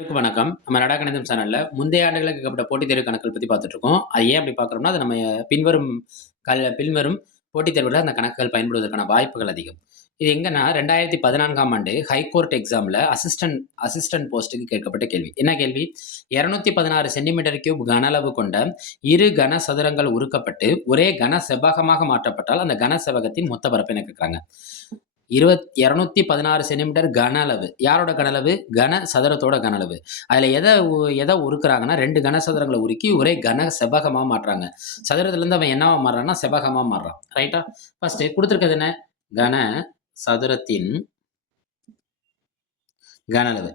வணக்கம். நம்ம நடா கணிதம் சேனல்ல முந்தைய ஆண்டுகளில் கேட்கப்பட்ட போட்டித் தேர்வு கணக்குகள் பத்தி பார்த்துட்டு இருக்கோம். அது ஏன் அப்படி பார்க்குறோம்னா, அது நம்ம பின்வரும் போட்டித் தேர்வுல அந்த கணக்குகள் பயன்படுவதற்கான வாய்ப்புகள் அதிகம். இது எங்கன்னா 2014ஆம் ஆண்டு ஹைகோர்ட் எக்ஸாம்ல அசிஸ்டன்ட் போஸ்ட்டுக்கு கேட்கப்பட்ட கேள்வி. என்ன கேள்வி? 216 சென்டிமீட்டர் கியூப் கன அளவு கொண்ட இரு கன சதுரங்கள் உருக்கப்பட்டு ஒரே கன செவ்வகமாக மாற்றப்பட்டால் அந்த கன செவ்வகத்தின் மொத்த பரப்பு என்ன கேட்குறாங்க. 216 சென்டிமீட்டர் கன அளவு. யாரோட கன அளவு? கன சதுரத்தோட கன அளவு. அதுல எதை உருக்குறாங்கன்னா, 2 கன சதுரங்கள உருக்கி ஒரே கன செவ்வகமா மாட்றாங்க. சதுரத்திலிருந்து அவன் என்னவா மாறுறான்னா, செவ்வகமா மாறுறான். ரைட்டா? ஃபர்ஸ்ட் குடுத்திருக்கிறது என்ன? கன சதுரத்தின் கன அளவு.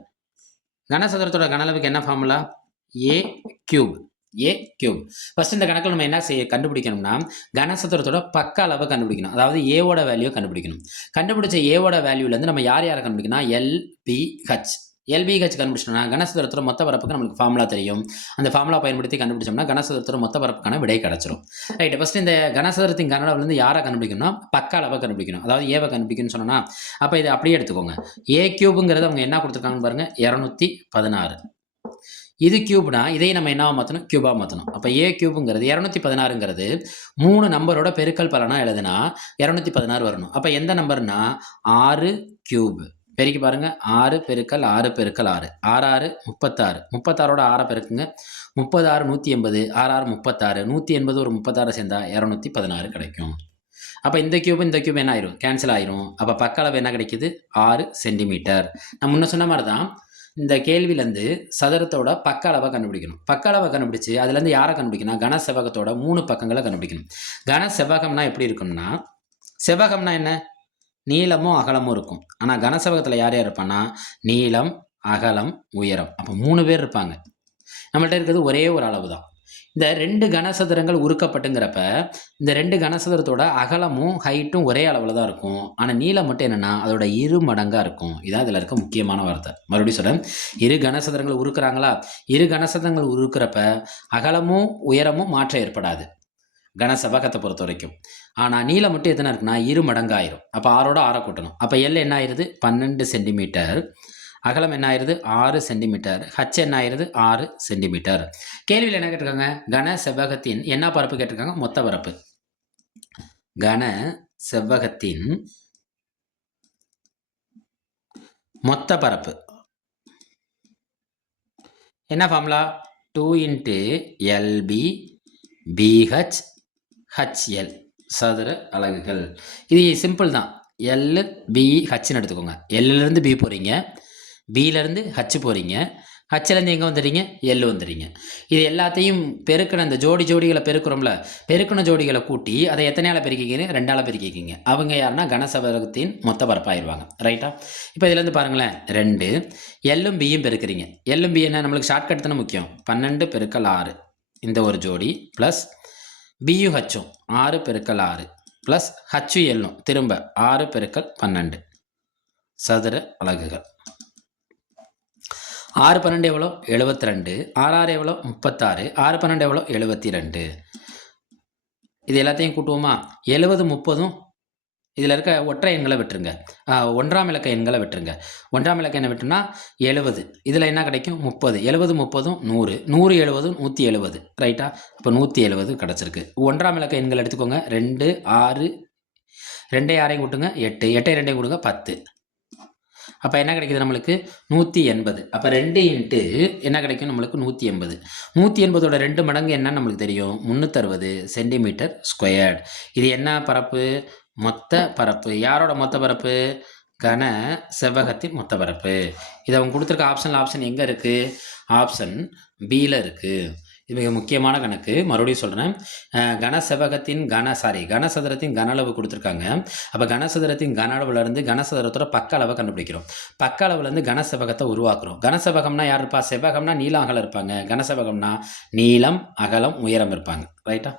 கன சதுரத்தோட கன அளவுக்கு என்ன formula? a cube. a cube. First இந்த கணக்குல நம்ம என்ன கண்டுபிடிக்கணும்னா, கனசதுரத்தோட பக்க அளவை கண்டுபிடிக்கணும். அதாவது a ஓட வேல்யூ கண்டுபிடிக்கணும். கண்டுபிடிச்ச a ஓட வேல்யூல இருந்து நம்ம யார கண்டுபிடிக்கணும்? LBH. LBH கண்டுபிடிச்சோம்னா கனசதுரத்தோட மொத்த பரப்புக்கு நமக்கு ஃபார்முலா தெரியும். அந்த ஃபார்முலா பயன்படுத்தி கண்டுபிடிச்சோம்னா கனசதுரத்தோட மொத்த பரப்புக்கான விடை கிடைச்சிரும். ரைட். ஃபர்ஸ்ட் இந்த கனசதுரத்தின் கன அளவுல இருந்து யாரை கண்டுபிடிக்கணும்னா, பக்க அளவை கண்டுபிடிக்கணும். அதாவது ஏவை கண்டுபிடிக்கணும்னு சொன்னா, அப்ப இதை அப்படியே எடுத்துக்கோங்க. a கியூப்ங்கிறது அவங்க என்ன கொடுத்துருக்காங்கன்னு பாருங்க, 216. இது கியூப்னா இதையும் நம்ம என்னவா மாற்றணும்? கியூபா மாற்றணும். அப்போ ஏ கியூபுங்கிறது 216ங்கிறது 3 நம்பரோட பெருக்கல் பலனா எழுதுனா 216 வரணும். அப்போ எந்த நம்பர்னா 6 கியூப். பெருக்கி பாருங்க, 6 பெருக்கல் 6 பெருக்கல் 6. 6 6 36. 36ஓட 6 பெருக்குங்க, 30 6 180. 6 6 36. 180 ஒரு 36 சேர்ந்தா 216 கிடைக்கும். அப்போ இந்த கியூப் என்ன ஆயிரும்? கேன்சல் ஆயிரும். அப்போ பக்க அளவு என்ன கிடைக்குது? 6 சென்டிமீட்டர். நான் முன்ன சொன்ன மாதிரி தான் இந்த கேள்வியிலேருந்து சதுரத்தோட பக்க அளவை கண்டுபிடிக்கணும். பக்க அளவை கண்டுபிடிச்சு அதுலேருந்து யாரை கண்டுபிடிக்கணும்? கன செவ்வகத்தோட 3 பக்கங்களை கண்டுபிடிக்கணும். கன செவ்வகம்னா எப்படி இருக்கும்னா, செவ்வகம்னா என்ன? நீளமும் அகலமும் இருக்கும். ஆனால் கன செவ்வகத்தில் யார் யார் இருப்பான்னா, நீளம், அகலம், உயரம். அப்போ 3 பேர் இருப்பாங்க. நம்மள்ட்ட இருக்கிறது ஒரே ஒரு அளவு தான். இந்த 2 கனசதுரங்கள் உருக்கப்பட்டுங்கிறப்ப இந்த 2 கனசதுரத்தோட அகலமும் ஹைட்டும் ஒரே அளவில் தான் இருக்கும். ஆனால் நீளம் மட்டும் என்னென்னா அதோட 2 மடங்காக இருக்கும். இதான் இதில் இருக்க முக்கியமான வார்த்தை. மறுபடியும் சொல்கிறேன், 2 கனசதுரங்கள் உருக்குறாங்களா, 2 கனசதுரங்கள் உருக்கிறப்ப அகலமும் உயரமும் மாற்றம் ஏற்படாது கன செவ்வகத்தை பொறுத்த வரைக்கும். ஆனால் நீளம் மட்டும் எத்தனை இருக்குன்னா 2 மடங்காயிரும். அப்போ 6ஓட 6 கூட்டணும். அப்போ எல் என்ன ஆயிடுது? 12 சென்டிமீட்டர். அகலம் என்ன ஆயிருது? 6 சென்டிமீட்டர். ஹச் என்ன ஆயிருது? 6 சென்டிமீட்டர். கேள்வியில் என்ன கேட்டிருக்காங்க? கன செவ்வகத்தின் என்ன பரப்பு கேட்டிருக்காங்க? மொத்த பரப்பு. கன செவ்வகத்தின் மொத்த பரப்பு என்ன ஃபார்முலா? 2 × LB BH HL சதுர அலகுகள். இது சிம்பிள் தான். LBHன்னு எடுத்துக்கோங்க. Lலேருந்து B போகிறீங்க, பியிலேருந்து ஹச் போகிறீங்க, ஹச்லேருந்து எங்கே வந்துடுறீங்க? எல் வந்துடுறீங்க. இது எல்லாத்தையும் பெருக்கின அந்த ஜோடிகளை பெருக்கிறோம்ல, பெருக்கின ஜோடிகளை கூட்டி அதை எத்தனையால் பெருக்கிக்கிங்க? 2ஆல் பெருக்கிக்கிங்க. அவங்க யாருன்னா கனசதுரத்தின் மொத்த பரப்பாயிருவாங்க. ரைட்டா? இப்போ இதுலேருந்து பாருங்களேன், 2 எல்லும் பியும் பெருக்கிறீங்க. எல்லும் பி என்ன? நம்மளுக்கு ஷார்ட்கட் தானே முக்கியம். 12 பெருக்கல் 6 இந்த ஒரு ஜோடி ப்ளஸ் பியும் ஹச்சும் 6 பெருக்கல் 6 ப்ளஸ் ஹச்சு எல்லும் திரும்ப 6 பெருக்கல் 12 சதுர அலகுகள். 6 12 எவ்வளோ? 72. 6 6 எவ்வளோ? 36. 6 12 எவ்வளோ? 72. இது எல்லாத்தையும் கூட்டுவோமா? 70 30ம் இதில் இருக்க ஒற்றை எண்களை விட்டுருங்க. 1ஆம் இலக்க எண்களை விட்டுருங்க. 1ஆம் இலக்க எண்ணை விட்டுனா 70. இதில் என்ன கிடைக்கும்? 30. 70 30ம் 100. 100 70 170. ரைட்டா? இப்போ 170 கிடச்சிருக்கு. 1ஆம் இலக்க எண்கள் எடுத்துக்கோங்க. 2 6 2 6 கூட்டுங்க 8. 8 2 கூடுங்க 10. அப்போ என்ன கிடைக்குது நம்மளுக்கு? 180. அப்போ 2 இன்ட்டு என்ன கிடைக்கும் நம்மளுக்கு? 180. 180ஓட 2 மடங்கு என்னன்னு நம்மளுக்கு தெரியும்? 360 சென்டிமீட்டர் ஸ்கொயர்டு. இது என்ன பரப்பு? மொத்த பரப்பு. யாரோட மொத்த பரப்பு? கன செவ்வகத்தின் மொத்த பரப்பு. இதை அவங்க கொடுத்துருக்க ஆப்ஷன் எங்கே இருக்குது? ஆப்ஷன் பியில் இருக்குது. இது மிக முக்கியமான கணக்கு. மறுபடியும் சொல்கிறேன், கனசதுரத்தின் கன அளவு கொடுத்துருக்காங்க. அப்போ கனசதுரத்தின் கன அளவுலேருந்து கனசதுரத்தோட பக்க அளவை கண்டுபிடிக்கிறோம். பக்க அளவுலேருந்து கனசெவ்வகத்தை உருவாக்குறோம். கனசெவ்வகம்னா யார் இருப்பா? செவ்வகம்னா நீளம் அகலம் இருப்பாங்க. கனசெவ்வகம்னா நீளம் அகலம் உயரம் இருப்பாங்க. ரைட்டா?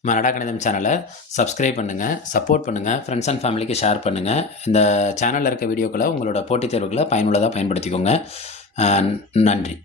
நம்ம நடா கணிதம் சேனலை சப்ஸ்கிரைப் பண்ணுங்கள், சப்போர்ட் பண்ணுங்கள், ஃப்ரெண்ட்ஸ் அண்ட் ஃபேமிலிக்கு ஷேர் பண்ணுங்கள். இந்த சேனலில் இருக்க வீடியோக்களை உங்களோட போட்டித் தேர்வுகளை பயனுள்ளதாக பயன்படுத்திக்கோங்க. நன்றி.